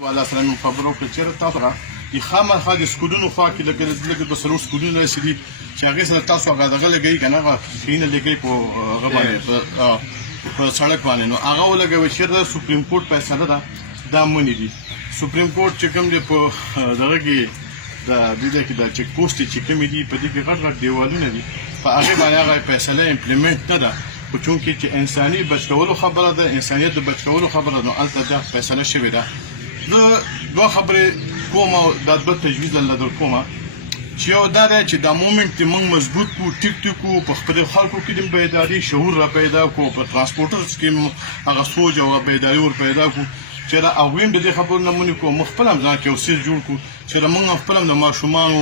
والا سره نو خبرو کې چیرته تاسو د خامخا د سکولونو خوا کې لګل د بسلو سکولونو سړي چې هغه سره تاسو هغه دغه لګي کنه خینه لګي په هغه باندې په سړک باندې نو هغه ولګوي چې د سپریم کورټ فیصله ده دا مونږ دي سپریم کورټ چې کوم دی په دغه کې د دې کې د چک پوسټ چې کوم دي په دې کې غټ دیوالونه دي په هغه باندې هغه فیصله امپلیمنٹ نه ده خو چونکې چې انساني بچکولو خبره ده انسانیت د بچکولو خبره نو هلته دا فیصله شوې ده زه دوه خبرې کوم او دا دوه تجویز له در کومه چې یو دا دی چې دا مومنټ موږ مضبوط کړو ټیک کړو په خپلو خلکو کې د بیداري شعور را پیدا کړو په ترانسپورټرز کې هغه سوچ او بیداري ور پیدا کړو چې دا هغوی هم د دې خبرو نه منې کړو موږ خپل هم ځان کې یو څیز جوړ کړو چې موږ خپل هم د ماشومانو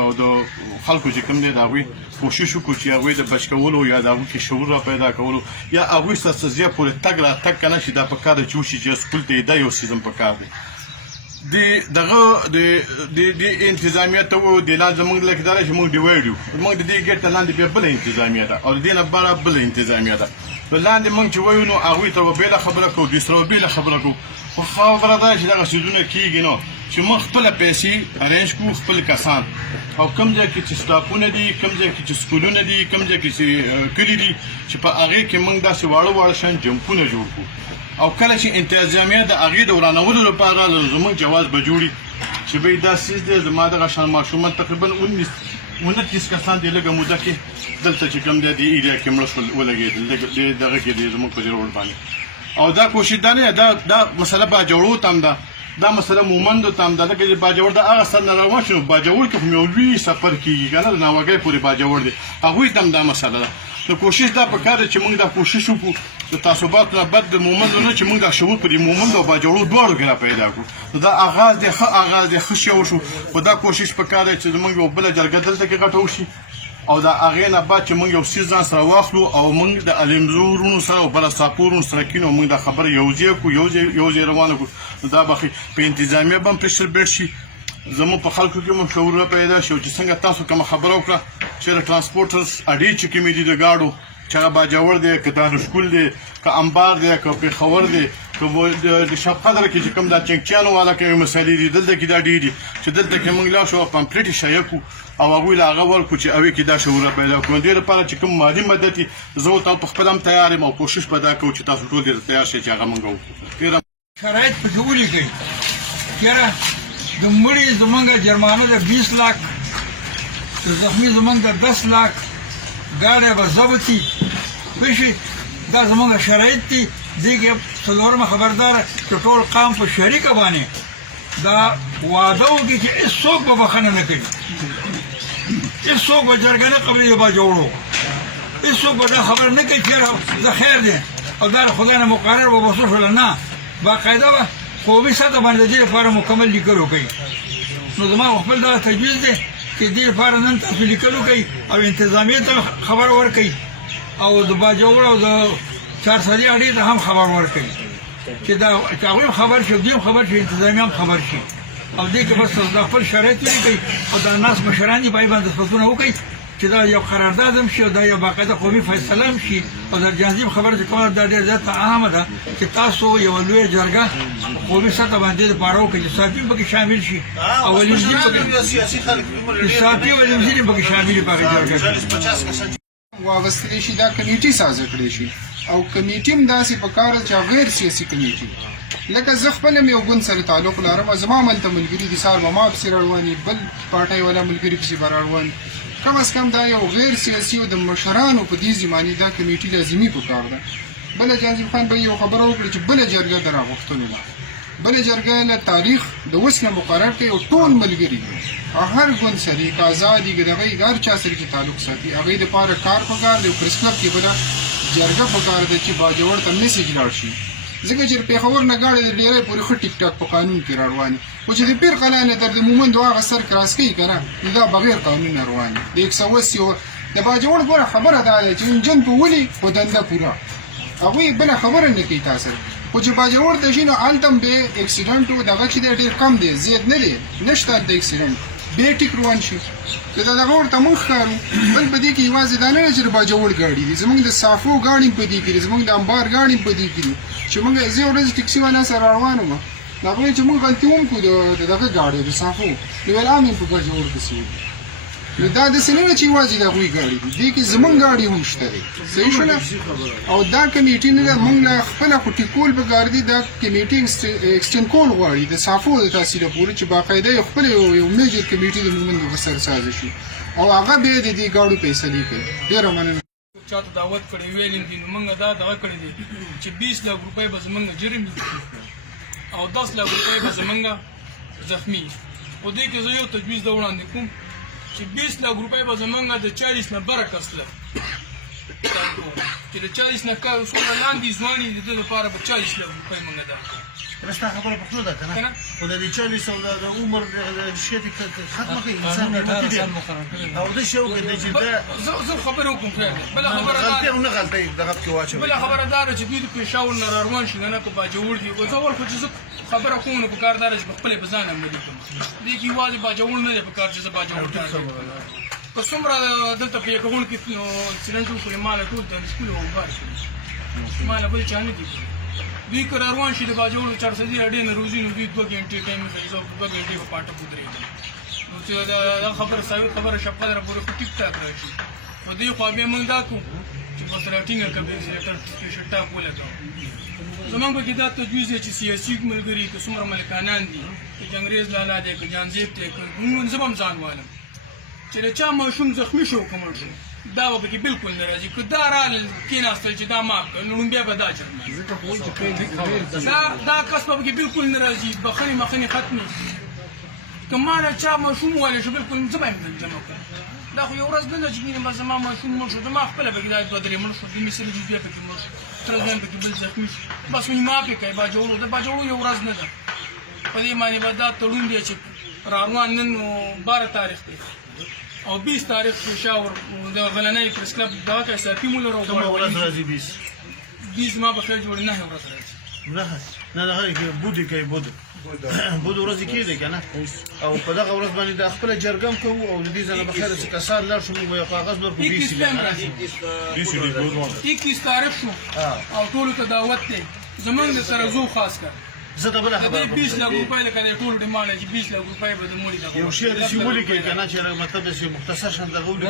او د خلکو چې کوم دی د هغوی کوشش وکړو چې هغوی د بچ کولو یا د هغوی کې شعور را پیدا کولو یا هغوی ته څه زیات پورې تګ راتګ که نه شي دا په کار ده چې وشي چې سکول ته یې دا یو سیزم په کار دی دغه د انتظامیه ته وو د لاندې زموږ لکه دا چې موږ ډیوایډ یو موږ د دې ګیټ ته لاندې بیا بله انتظامیه ده او د دې نه بره بله انتظامیه ده نو لاندې موږ چې وایو نو هغوی ته به بېله خبره کوو دوی سره به بېله خبره کوو خو خبره ده چې دغه څیزونه کېږي نو چې موږ خپله پیسې ارینج کړو خپل کسان او کوم ځای کې چې سټاپونه دي کوم ځای کې چې سکولونه دي کوم ځای کې چې کلي دي چې په هغې کې موږ داسې واړه شان جمپونه جوړ کړو او کله چې انتظامیه د هغې د ورانولو لپاره زموږ جواز به جوړي چې بهی دا سیز دی زما دغه شان ماشومان تقریبا 19 کسان دي لږه موده کې دلته چې کوم دی د ایریا کې مړه شول ولګېدل دغه کې دی زموږ په دې روډ باندې او دا کوشش دا نه دا مسله باجوړو ته هم ده دا مسله مومندو ته هم ده لکه چې باجوړ د هغه سر نه روان شو باجوړ کې خو یو لوی سفر کېږي که نه د ناوګۍ پورې باجوړ دی هغوی ته هم دا مسله ده نو کوشش دا پکار دی چې موږ دا کوشش وکړو د تعصباتو نه بد د مومندو نه چې موږ دا شعور په دې مومندو او باجوړو دواړو کې را پیدا کړو نو دا آغاز دی ښه آغاز دی ښه شی وشو خو دا کوشش پکار دی چې زموږ یو بله جرګه دلته کې غټه وشي او د هغې نه بعد چې موږ یو څیز ځان سره واخلو او موږ د المزو ورونو سره او بله ساپورونو سره کینو موږ دا خبره یو ځای کړو یو ځای روانه کړو نو دا به په انتظامیه به هم پرېشر بیټ شي زموږ په خلکو کې هم شعور را پیدا شي چې څنګه تاسو کومه خبره وکړه چې د ټرانسپورټرز اډې چې کومې دي د ګاډو چې هغه باجوړ دی که دانشګل دی که امبار دی که پېښور دی که د شب قدر کې چې کوم دا چنګچیانو والا کومې مسلې دي دلته کې دا ډېر دي چې دلته کې موږ لاړ شو او پمپلیټ یې شایع کړو او هغوی له هغه ورکړو چې هغوی کې دا شعور پیدا کړو دې لپاره چې کوم مالي مدد وي زه ورته په خپله هم تیار یم او کوشش به دا کوو چې تاسو ټول دې تیار شئ چې هغه موږ وکړو شرایط پکې ولیکئ یاره د مړي زمونږ جرمانه د 20 लाख د زخمي زمونږ د 10 लाख ګاډی به ضبطي پوه دا زمونږ شرایط دي دې کې څلورمه خبردار چې ټول قام په شریکه باندې دا واده وکړي چې هېڅوک به بخښنه نه کوي هېڅوک به جرګه نه قبلوي باجوړو هېڅوک به دا خبر نه کوي چې زه خیر دی او دا خدای نه مقرر به بسو شوله نه باقاعده به قومي سطح باندې د دې لپاره مکمل لیکل وکړي نو زما خپل دا تجویز دی چې دې لپاره نن تاسو لیکل وکړئ او انتظامیې ته خبر ورکړئ او د باجوړ او د چارسدي اډې ته هم خبر ورکړئ چې دا هغوی هم خبر شي دوی هم خبر شي انتظامیه هم خبر شي او دې کې بس د خپل شرایط ولیکئ او دا ناس مشران دي په هغې باندې صفتونه وکړئ چې دا یو قرارداد هم شي او دا یو باقاعده قومي فیصله هم شي او د جانزیب خبره چې کومه دا ډېر زیاته اهمه ده چې تاسو یوه لویه جرګه قومي سطح باندې دپاره وکړئ چې صافي هم پکې شامل شي او ولمزي صافي ولمزي هم پکې شامل وي په هغې جرګه کې وابستلی شي دا کمیټي سازه کړی شي او کمیټي هم داسې پکار چې غیر سیاسي کمیټي لکه زه خپل هم یو ګوند سره تعلق لرم زما هملته ملګري دي سهار به ما پسې راروان وي بل پارټۍ والا ملګري پسې به راروان وي کم از کم دا یو غیر سیاسي او د مشرانو په دې زمانې دا کمیټي لازمي پکار ده بله جانزیب خان به یو خبره وکړه چې بله جرګه د راغوښتلو ده بله جرګه له تاریخ د اوس نه مقرر کړي او ټول ملګري او هر ګوند سره که ازاد دي که د هغې هر چا سره چې تعلق ساتي هغې دپاره کار پکار دی او پریس کلب کې به دا جرګه پکار ده چې باجوړ ته میسج لاړ شي ځکه چې پېښور نه ګاډی د ډېری پورې ښه ټیک ټاک په قانون کې را روان خو چې د پیر قلعه نه تر د مومندو هغه سر کراس کوي که نه نو دا بغیر قانون روان د 180 د باجوړ ګوره خبره دا ده چې انجن په ولي خو دنده پوره هغوی بله خبره نه کوي تا سره خو چې باجوړ ته شي نو هلته هم بې اکسیډنټ و دغه چې دی ډېر کم دی زیات نه دی نشته هلته اکسیډنټ بې ټیک روان شي که د دغه ورته موږ ښکارو بل په دې کې یوازې دا نه ده چې د باجوړ ګاډي دي زموږ د صافو ګاډي هم په دې کې دي زموږ د امبار ګاډي هم په دې کې دي چې موږ زه یو ورځ ټکسي والا سره روان وم هغوی چې موږ غلطي هم کړو د دغه ګاډیو د صافو نو ویل عام یې په ګرځول پسې وي نو دا داسې نه ده چې یوازې د هغوی ګاډي دي دې کې زموږ ګاډي هم شته دی صحیح شوله او دا کمیټې نه ده موږ له خپله خو ټیکول پکار دي دا کمیټې ایکسټینډ کول غواړي د صافو د تحصیله پورې چې باقاعده یو خپله یو میجر کمیټې د مومند سرسازه شي او هغه بیا د دې ګاډو فیصلې کوي ډېره مننه چاته دعوت کړی ویل دي نو موږ دا دغه کړی دي چې 20 لک روپۍ به زموږ جرم او 10 لک روپۍ به زموږ زخمی په دې کې زه یو تجویز دا وړاندې کوم چې 20 لک روپۍ به زموږ د 40 نه بره کس له چې د 40 نه څومره لاندې ځواني د ده لپاره به 40 لک روپۍ موږ درکړو رستا خبره پخلو ده کنه خو د 40 او د عمر شته ختمه کوي انسان او د شو کې چې دا زه خبره وکم بل خبره غلطي او نه غلطي دغه کې واچو بل خبره دار چې دوی د پېښور نه روان شي نه کو باجوړ دي او ځول خو چې خبره کوم په کار دار چې خپل په ځان هم دي دي کی واځي باجوړ نه په کار چې باجوړ په څومره دلته په کوم کې سیلنټو په مال ټول د سکول او بار مال به چانه دي دوی که روان شي د باجوړو 400 اډې نه روزي نو دوی 2 غنټې ټایم کوي 2 غنټې په پاټه پودري نو چې دا خبره صحیح خبره شپه نه پورې ټیک ټاک راشي او دوی خو به موږ دا کو چې په سره ټینګه کوي چې شټا کوله دا زمونږ کې دا تجویز چې سیاسي ملګری که څومره ملکانان دي چې انګريز لاله دي که جانزیب ته موږ زبم ځان والم چې د چا ماشوم زخمی شو کوم شو دا به کې بالکل ناراضي که دا رال کېناستل چې دا ماف کړ نو بیا به دا چرمه دا کس به کې بالکل ناراضي بخني مخني ختمي که ما نه چا ماشوم والي شو بالکل زما هم جمع کړ دا خو یو ورځ نه چې ما زما ماشوم مړ شو ما خپل به دا دوه درې مړ شو د مثال دې بیا پکې مړ شو تر ځان پکې بل زخمی بس وي ما پکې باجوړو د باجوړو یو ورځ نه ده په دې معنی به دا تړون دی چې روان نن 12 تاریخ دی او 20 تاریخ پېښور د غلنۍ پریس کلب دغه کې ساتي مول راو کومه ورځ راځي 20 ما به خیر جوړ نه ورځ راځي نه هغه بودی کوي بود ورځ کې دی کنه او په دغه ورځ باندې د خپل جرګم کوو او د دې ځنه بخیر چې کسان لار شو یو کاغذ نور په 20 تاریخ شو او ټول ته دعوت دی زمونږ سره زو خاص کړ زه د بل خبره 20 لک روپۍ لکه ټول ډیمانډ چې 20 لک روپۍ به د موړي دا یو شی د سیمولي کې کنه چې مطلب چې مختصر شند غوډي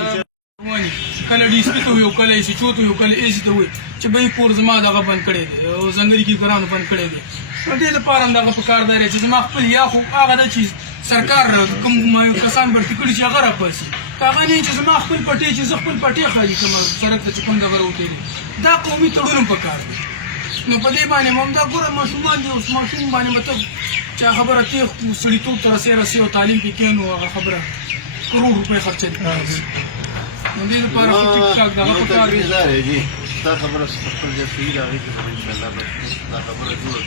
کله ډي سپیټ یو کله چې چوت یو کله ایس ته وي چې به کور زما دغه بند کړي دي او زنګري کې ګرانو بند کړي دي نو دې لپاره دغه په کار دی چې زما خپل یا خو هغه د چیز سرکار کوم کسان برتي کړي چې هغه راپاسي هغه نه چې زما خپل پټي چې خپل پټي خالي کوم سرک ته کوم دغه وروتي دا قومي تړون په کار دی نو په دې باندې موږ دا ګوره ماشومان دي اوس ماشوم باندې مطلب چې خبره کې سړیتوب تر رسي او تعلیم کې کینو هغه خبره کروڑ روپۍ خرچه دي نو دې لپاره ټیک ټاک دغه په کار دی دا خبره خپل ځای کې راغی چې ان شاء الله دا خبره جوړه